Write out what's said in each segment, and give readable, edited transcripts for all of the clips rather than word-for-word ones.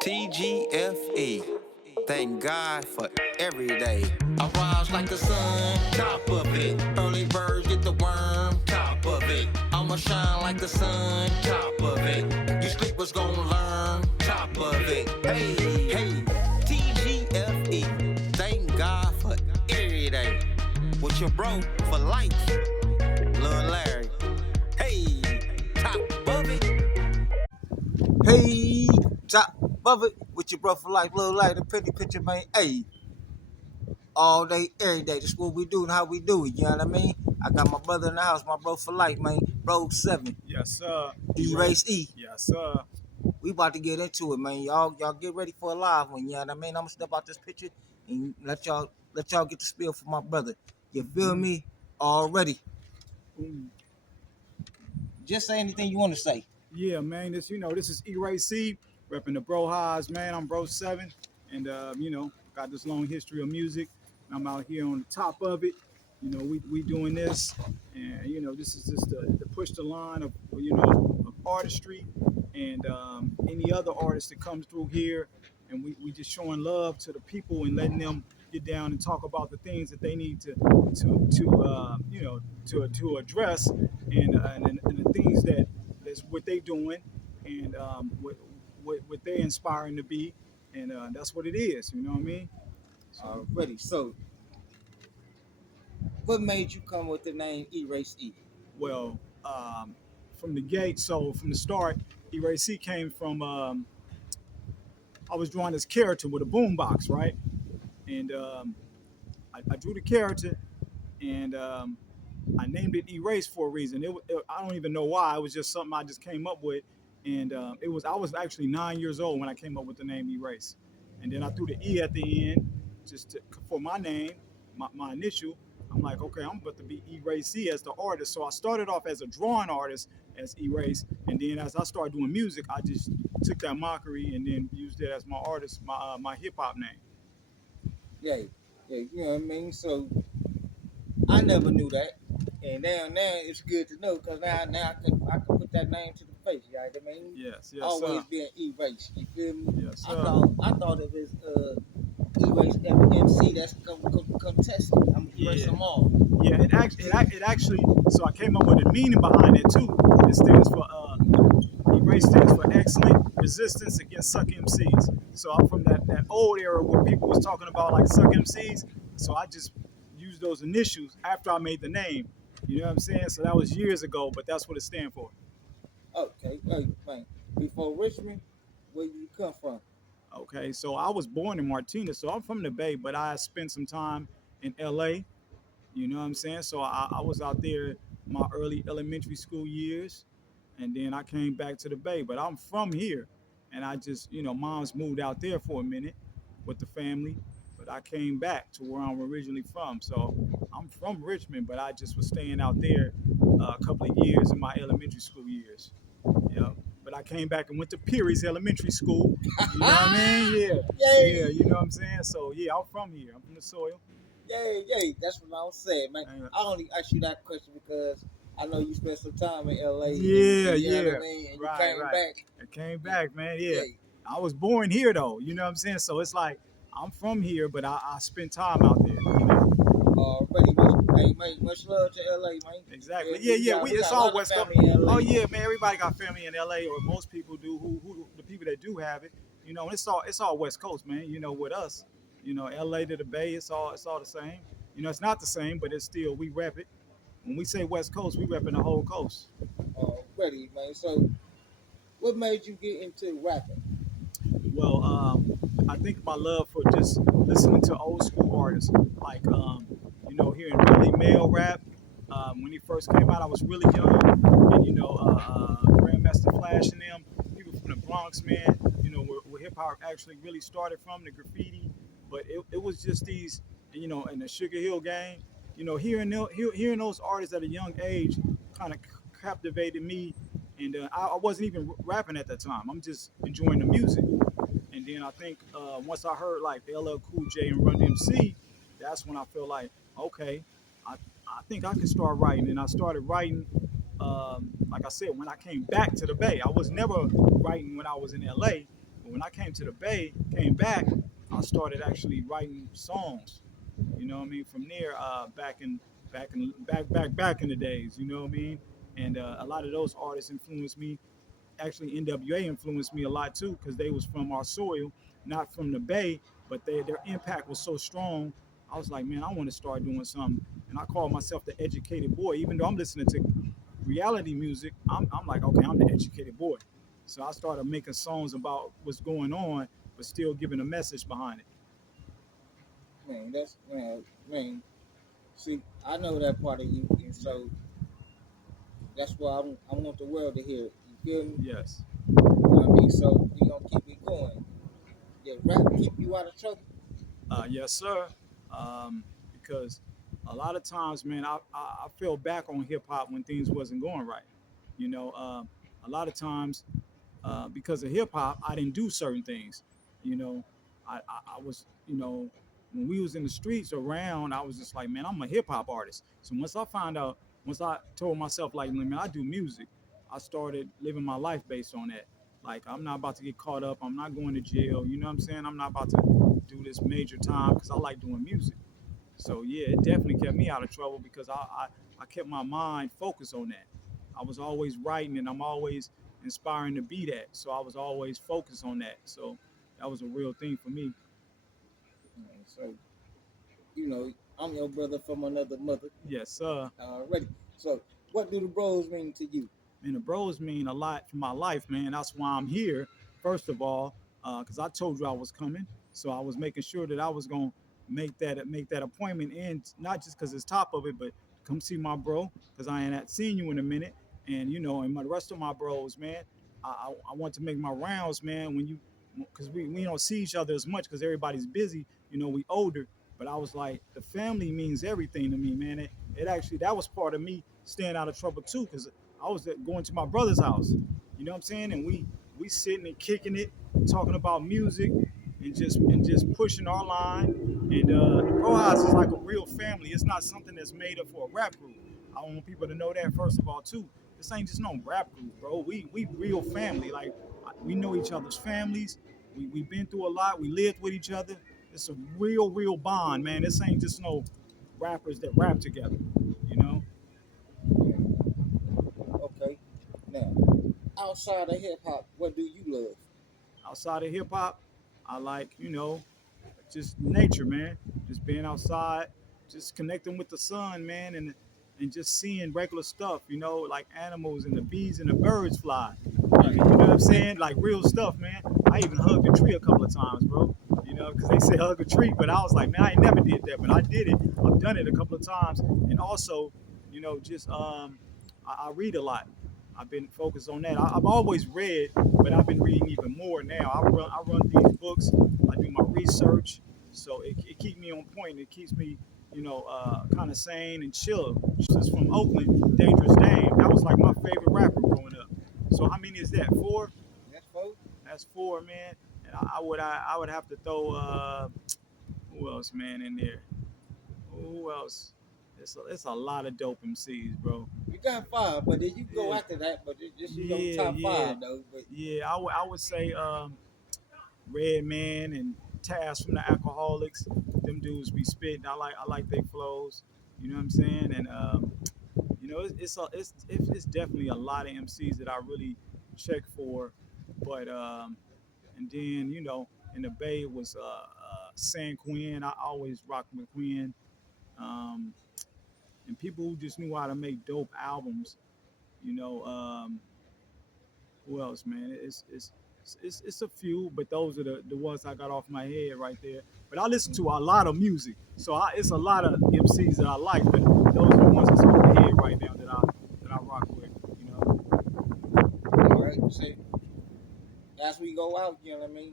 TGFE. Thank God for every day. I rise like the sun, top of it. Early bird get the worm, top of it. I'ma shine like the sun, top of it. You sleepers gon' learn, top of it. Hey, hey, TGFE. Thank God for every day. With your bro for life, Lil Larry. Hey, top of it. Hey, top above it with your bro for life, little light, the pretty picture, man. Hey, all day, every day. That's what we do and how we do it. You know what I mean? I got my brother in the house, my bro for life, man. Bro 7, Yes, sir. Erase E. Yes, sir. We about to get into it, man. Y'all get ready for a live one. You know what I mean? I'm gonna step out this picture and let y'all get the spiel for my brother. You feel me? Already. Just say anything you want to say. Yeah, man. This is E-Ray repping the Bro Highs, man. I'm Bro 7, and got this long history of music. I'm out here on the top of it. We doing this, and this is just to push the line of of artistry, and any other artist that comes through here, and we just showing love to the people and letting them get down and talk about the things that they need to address, and the things that's what they doing, and what they inspiring to be, and that's what it is. You know what I mean? So, Already. So, what made you come with the name Erase E? well, from the gate, so from the start, E-Ray came from I was drawing this character with a boombox, right? And I drew the character, and I named it Erase for a reason. I don't even know why. It was just something I just came up with, and I was actually 9 years old when I came up with the name Erase, and then I threw the E at the end for my name, my initial. I'm like, okay, I'm about to be Erase as the artist. So I started off as a drawing artist as Erase, and then as I started doing music, I just took that mockery and then used it as my artist, my hip hop name. Yeah, yeah, you know what I mean? So, I never knew that. And now it's good to know because now I can put that name to the face. You know what I mean? Yes, yes, Always sir. being erased. You feel me? Yes, I sir. thought it was erase every MC that's contesting. I'm erase Yeah. them all. Yeah, it actually. So I came up with a meaning behind it too. It stands for erase stands for excellent resistance against suck MCs. So I'm from that old era where people was talking about like suck MCs. So I just used those initials after I made the name. You know what I'm saying? So that was years ago, but that's what it stands for. Okay, hey, man. Before Richmond, where you come from? Okay, so I was born in Martinez, so I'm from the Bay, but I spent some time in LA. You know what I'm saying? So I was out there my early elementary school years, and then I came back to the Bay. But I'm from here, and I just, mom's moved out there for a minute with the family, but I came back to where I'm originally from. So I'm from Richmond, but I just was staying out there a couple of years in my elementary school years. Yeah. But I came back and went to Peary's Elementary School. You know what I mean? Yeah. Yeah, Yay! you know what I'm saying? So yeah, I'm from here. I'm from the soil. Yay, yay. That's what I was saying, man. And, I only asked you that question because I know you spent some time in LA yeah, and you know what yeah. I mean, and you Right, came right. back. I came back, man. Yeah. Yay. I was born here though. You know what I'm saying? So it's like I'm from here, but I spent time out there. You know? Already much love to LA, man. Exactly. We Yeah, yeah. we It's got a all lot of West Coast. family in LA. Oh yeah, man. Everybody got family in LA, or most people do. Who the people that do have it, and it's all West Coast, man. With us, LA to the Bay, it's all the same. It's not the same, but it's still we rep it. When we say West Coast, we repping the whole coast. Already, man. So what made you get into rapping? Well, I think my love for just listening to old school artists, like hearing Billy Mail rap. When he first came out, I was really young, and Grandmaster Flash and them, people from the Bronx, man. Where hip hop actually really started from, the graffiti, but it was just these, and the Sugar Hill Gang. Hearing those artists at a young age kind of captivated me, and I wasn't even rapping at that time. I'm just enjoying the music. And then I think once I heard like LL Cool J and Run DMC, that's when I feel like, okay, I, I think I can start writing. And I started writing, like I said, when I came back to the Bay. I was never writing when I was in LA. But when I came to the Bay, came back, I started actually writing songs. You know what I mean? From there, back in the days. You know what I mean? And a lot of those artists influenced me. Actually, NWA influenced me a lot too because they was from our soil, not from the Bay, but their impact was so strong. I was like, man, I want to start doing something. And I call myself the educated boy, even though I'm listening to reality music. I'm like, okay, I'm the educated boy. So I started making songs about what's going on, but still giving a message behind it. Man, that's man. See, I know that part of you, and so that's why I want the world to hear it. You feel me? Yes. You know what I mean? So we gonna keep it going. Yeah, rap keep you out of trouble. Yes, sir. Because a lot of times, man, I fell back on hip hop when things wasn't going right. You know, a lot of times because of hip hop, I didn't do certain things. You know, I was, when we was in the streets around, I was just like, man, I'm a hip hop artist. So once I told myself, like, man, I do music, I started living my life based on that. Like, I'm not about to get caught up. I'm not going to jail. You know what I'm saying? I'm not about to do this major time because I like doing music. So yeah, it definitely kept me out of trouble because I kept my mind focused on that. I was always writing and I'm always inspiring to be that. So I was always focused on that. So that was a real thing for me. Man, so I'm your brother from another mother Yes, sir. already. So what do the bros mean to you? And the bros mean a lot for my life, man. That's why I'm here, first of all, because I told you I was coming. So I was making sure that I was gonna make that appointment, and not just because it's top of it, but come see my bro, because I ain't at seeing you in a minute, and and my the rest of my bros, man. I want to make my rounds, man. Because we don't see each other as much because everybody's busy. We older, but I was like, the family means everything to me, man. It actually that was part of me staying out of trouble too, because I was going to my brother's house. You know what I'm saying? And we sitting and kicking it, talking about music, and just pushing our line. And the Bro House is like a real family. It's not something that's made up for a rap group. I want people to know that first of all too. This ain't just no rap group, bro. We real family. Like we know each other's families. We've been through a lot. We lived with each other. It's a real bond, man. This ain't just no rappers that rap together. You know. Okay. Now, outside of hip hop, what do you love? Outside of hip hop, I like, just nature, man. Just being outside, just connecting with the sun, man, and just seeing regular stuff, like animals and the bees and the birds fly. You know what I'm saying? Like real stuff, man. I even hugged a tree a couple of times, bro. Because they say hug a tree, but I was like, man, I ain't never did that, but I did it. I've done it a couple of times, and also, just I read a lot. I've been focused on that. I've always read, but I've been reading even more now. I run these books. I do my research, so it keeps me on point. It keeps me, kind of sane and chill. Just from Oakland, Dangerous Dame. That was like my favorite rapper growing up. So how many is that? Four? That's folks. That's four, man. And I would have to throw who else, man, in there? Who else? It's a lot of dope MCs, bro. You got five, but then you go Yeah, after that. But this is your yeah, top yeah, five though. But yeah. I would say Redman and Taz from the Alcoholics. Them dudes be spitting. I like their flows. You know what I'm saying? And it's definitely a lot of MCs that I really check for. But and then in the Bay it was San Quinn. I always rock with Quinn. Um, and people who just knew how to make dope albums. You know, who else, man? It's a few, but those are the ones I got off my head right there. But I listen to a lot of music, so it's a lot of MCs that I like. But those are the ones that's on my head right now that I rock with. You know. all right, see, as we go out, you know what I mean.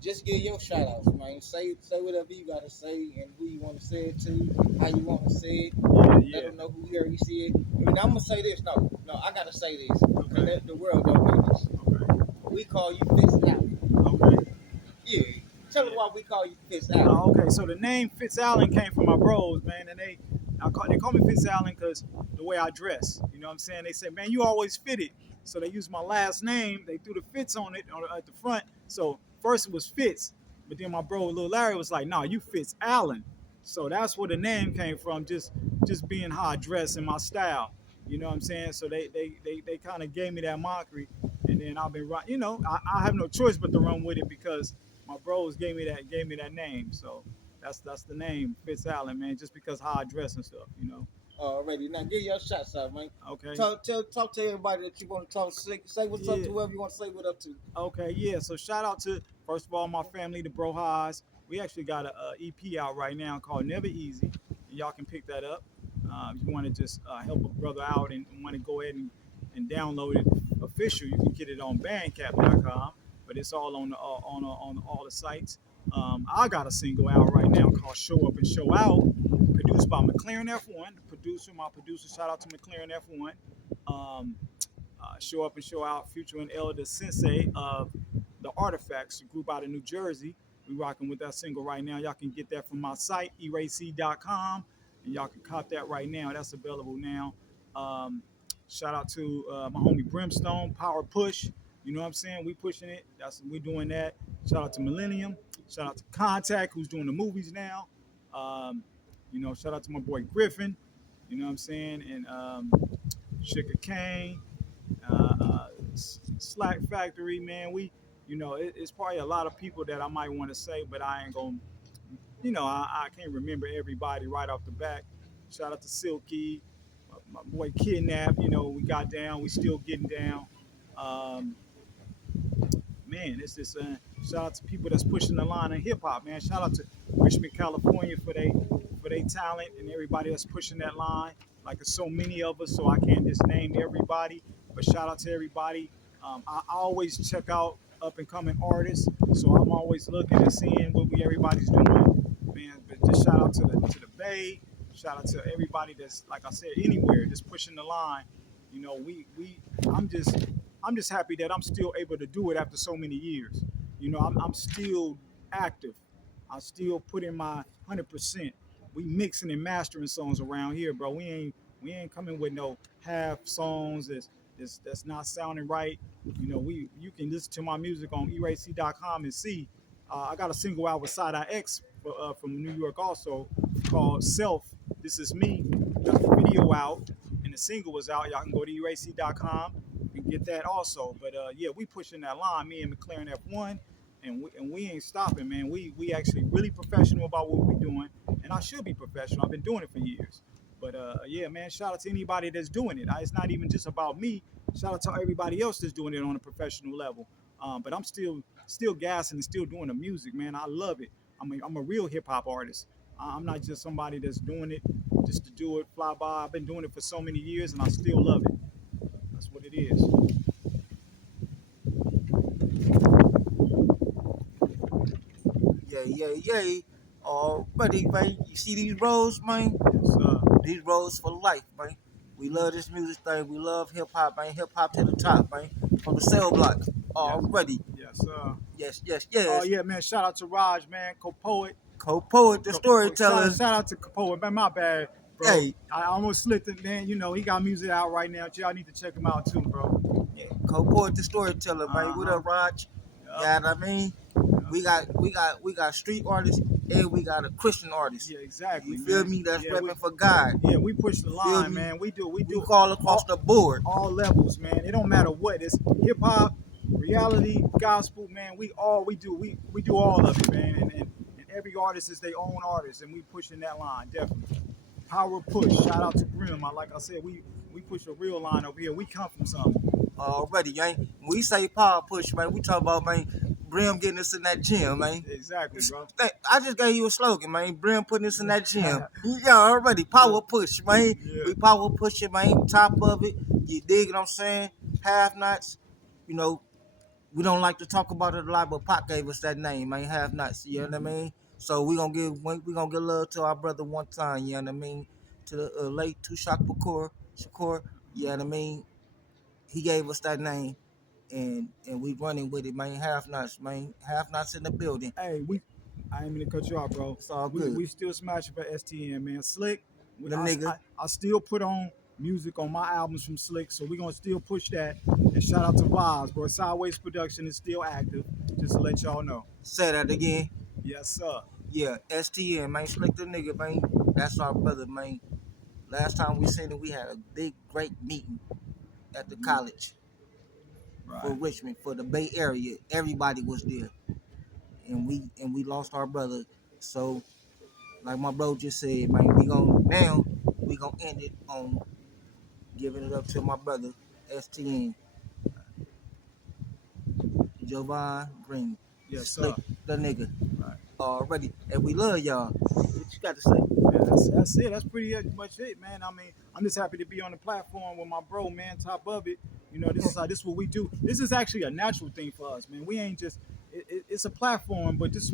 Just give your shout outs, man. Say whatever you gotta say and who you want to say it to, how you want to say it. Yeah, Let yeah. them know who you already see it. I mean, I'm gonna say this. No, I gotta say this. Okay. The world don't know this. Okay. We call you Fitz Allen. Okay. Yeah. Tell them Yeah. why we call you Fitz Allen. Okay, so the name Fitz Allen came from my bros, man, and they call me Fitz Allen because the way I dress. You know what I'm saying? They say, man, you always fitted. So they used my last name. They threw the Fitz on it at the front. So first it was Fitz, but then my bro Lil Larry was like, "Nah, you Fitz Allen." So that's where the name came from. Just being how I dress and my style. You know what I'm saying? So they kind of gave me that mockery, and then I've been right. You know, I have no choice but to run with it because my bros gave me that name. So that's the name Fitz Allen, man. Just because how I dress and stuff. You know. Already. Now give your shots out, man. Okay. Talk to everybody that you want to talk. Say what's up Yeah. to whoever you want to say what up to. Okay, yeah. So shout out to first of all my family, the Brohas. We actually got a EP out right now called Never Easy, and y'all can pick that up. If you want to just help a brother out and want to go ahead and download it official, you can get it on Bandcamp.com. But it's all on all the sites. I got a single out right now called Show Up and Show Out, produced by McLaren F1. My producer, shout out to McLaren F1. Um, Show Up and Show Out, featuring Elder Sensei of the Artifacts, a group out of New Jersey. We rocking with that single right now. Y'all can get that from my site, erac.com, and y'all can cop that right now. That's available now. Shout out to my homie Brimstone, Power Push. You know what I'm saying? We pushing it. We doing that. Shout out to Millennium. Shout out to Contact, who's doing the movies now. Shout out to my boy Griffin. You know what I'm saying? And Sugar Kane, Slack Factory, man. It's probably a lot of people that I might want to say, but I ain't gonna, I can't remember everybody right off the bat. Shout out to Silky, my boy Kidnap. We got down, we still getting down. Um, Man, it's just shout out to people that's pushing the line of hip hop, man. Shout out to Richmond, California for they talent and everybody that's pushing that line. Like there's so many of us, so I can't just name everybody. But shout out to everybody. I always check out up and coming artists, so I'm always looking and seeing what everybody's doing, man. But just shout out to the Bay. Shout out to everybody that's, like I said, anywhere just pushing the line. I'm just happy that I'm still able to do it after so many years. I'm still active. I still put in my 100%. We mixing and mastering songs around here, bro. We ain't coming with no half songs that's not sounding right. You can listen to my music on erac.com and see. I got a single out with Side Eye X from New York also called Self. This is me. Got the video out and the single was out. Y'all can go to erac.com and get that also. But yeah, we pushing that line, me and McLaren F1, and we ain't stopping, man. We actually really professional about what we doing, and I should be professional. I've been doing it for years. But yeah, man, shout out to anybody that's doing it. It's not even just about me. Shout out to everybody else that's doing it on a professional level. But I'm still gassing and still doing the music, man. I love it. I'm a real hip hop artist. I'm not just somebody that's doing it just to do it, fly by. I've been doing it for so many years, and I still love it. That's what it is. Yeah. Already, man. You see these roads, man? Yes, These roads for life, man. We love this music thing. We love hip hop, man. Hip hop to the top, man. From the cell block. Already. yes. Oh Yes. yeah, man. Shout out to Raj, man, co-poet. Co-poet, the storyteller. Shout out to co-poet, man. My bad, bro. Hey. I almost slipped it, man. He got music out right now. Y'all need to check him out too, bro. Yeah. Co-poet, the storyteller, man. What up, Raj? Yeah, you know what I mean? We got street artists and we got a Christian artist. Yeah, exactly. You feel me? That's repping for God. Yeah, we push the line, me? man. We do We call across the board. all levels, man. It don't matter what. It's hip hop, reality, gospel, man. We do. We do all of it, man. And every artist is their own artist, and we pushing that line definitely. Power push. Shout out to Grim. Like I said, we push a real line over here. We come from something. Already, man. When we say power push, man, we talk about, man, Brim getting us in that gym, man. Exactly, bro. I just gave you a slogan, man. Brim putting us in that gym. Yeah, already. Power push, man. Yeah. We power push it, man. Top of it. You dig what I'm saying? Have-nots. We don't like to talk about it a lot, but Pop gave us that name, man. Have-nots. You know what I mean? So we gonna give love to our brother one time. You know what I mean? To the late Tushak Shakur. You know what I mean? He gave us that name, and we running with it, man. Have-nots, man. Have-nots in the building. Hey, I ain't mean to cut you off, bro. It's all good. We still smashing for STN, man. Slick. The nigga. I still put on music on my albums from Slick. So we're gonna still push that. And shout out to Vibes, bro. Sideways Production is still active. Just to let y'all know. Say that again. Yes, sir. Yeah, STN, man. Slick the nigga, man. That's our brother, man. Last time we seen him, we had a big, great meeting at the college for Right. Richmond, for the Bay Area. Everybody was there, and we lost our brother. So, like my bro just said, man, we gonna end it on giving it up to my brother STN, Jovan Green, Yes, Slick sir. the nigga. Right. Already, and we love y'all. What you got to say? Yeah, that's it. That's pretty much it, man. I mean, I'm just happy to be on the platform with my bro, man. Top of it. You know, this is what we do. This is actually a natural thing for us, man. We ain't just it's a platform, but this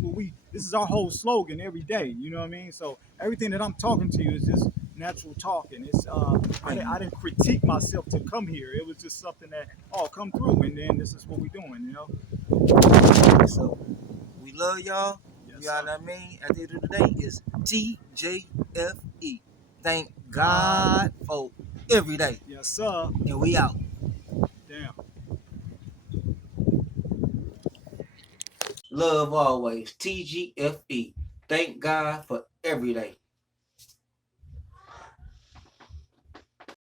is our whole slogan every day. You know what I mean? So everything that I'm talking to you is just natural talking. It's I didn't critique myself to come here. It was just something that come through, and then this is what we doing. You know? So we love y'all. Yes, You know sir. what I mean? At the end of the day, it's TJFE. Thank God for every day. Yes, sir. And we out. Damn. Love always. TGFE. Thank God for every day.